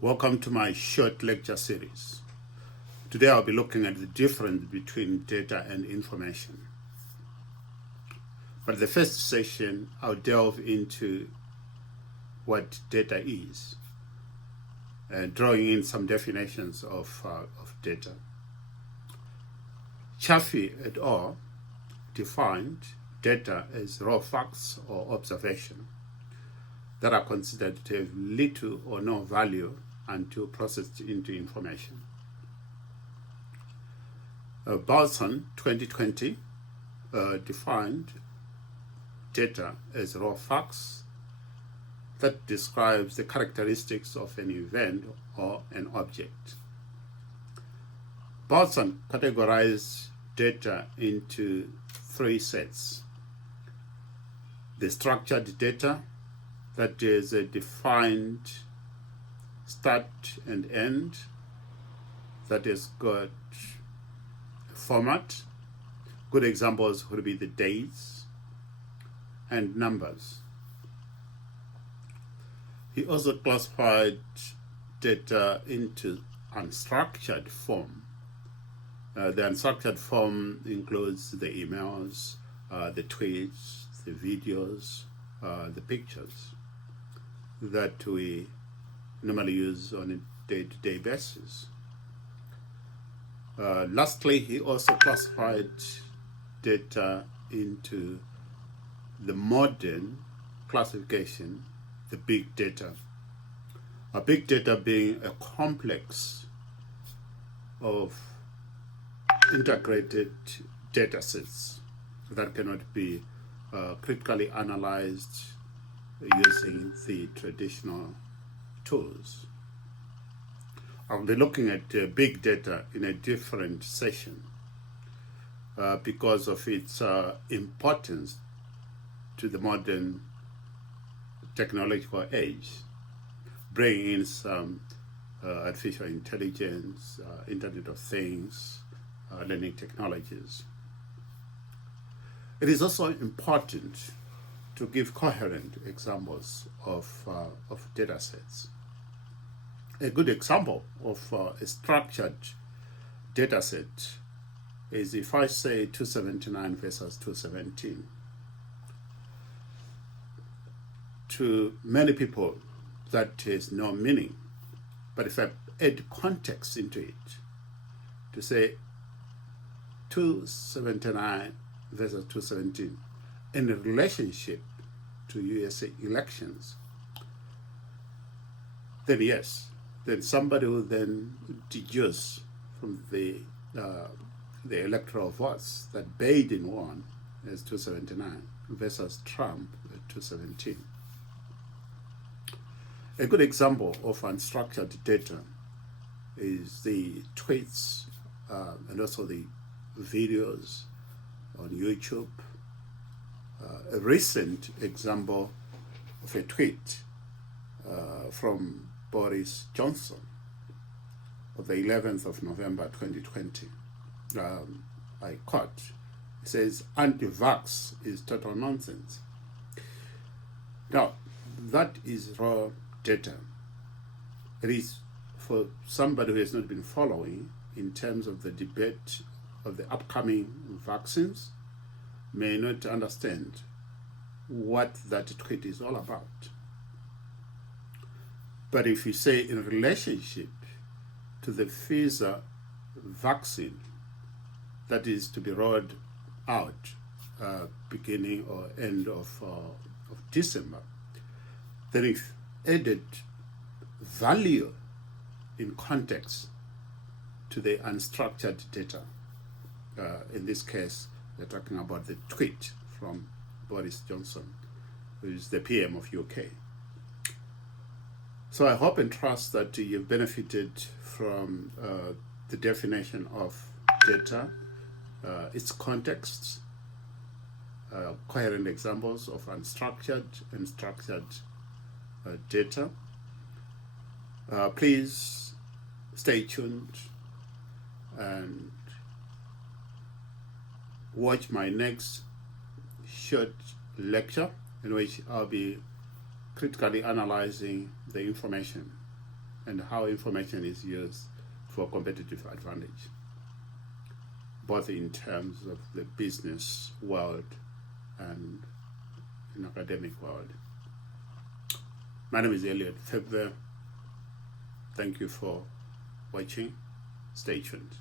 Welcome to my short lecture series. Today I'll be looking at the difference between data and information. But the first session, I'll delve into what data is, drawing in some definitions of data. Chaffee et al. Defined data as raw facts or observation that are considered to have little or no value until processed into information. Balson, 2020, defined data as raw facts that describes the characteristics of an event or an object. Balson categorized data into three sets. The structured data, that is a defined start and end, that has got a format. Good examples would be the dates and numbers. He also classified data into unstructured form. The unstructured form includes the emails, the tweets, the videos, the pictures that we normally use on a day-to-day basis. Lastly, he also classified data into the modern classification, the big data. A big data being a complex of integrated data sets that cannot be critically analyzed using the traditional tools. I'll be looking at big data in a different session because of its importance to the modern technological age, bringing in some artificial intelligence, Internet of Things, learning technologies. It is also important to give coherent examples of data sets. A good example of a structured data set is if I say 279 versus 217. To many people, that has no meaning. But if I add context into it, to say 279 versus 217 in a relationship to USA elections, then yes, then somebody will then deduce from the electoral votes that Biden won as 279 versus Trump at 217. A good example of unstructured data is the tweets and also the videos on YouTube. A recent example of a tweet from Boris Johnson of the 11th of November 2020. I quote, it says, "Anti-vax is total nonsense." Now, that is raw data. It is for somebody who has not been following in terms of the debate of the upcoming vaccines, may not understand what that tweet is all about. But if you say in relationship to the Pfizer vaccine that is to be rolled out beginning or end of December, then if added value in context to the unstructured data, in this case, we're talking about the tweet from Boris Johnson, who is the PM of UK. So I hope and trust that you've benefited from the definition of data, its contexts, coherent examples of unstructured and structured data. Please stay tuned and watch my next short lecture in which I'll be critically analyzing the information and how information is used for competitive advantage, both in terms of the business world and in academic world. My name is Elliot Febve. Thank you for watching. Stay tuned.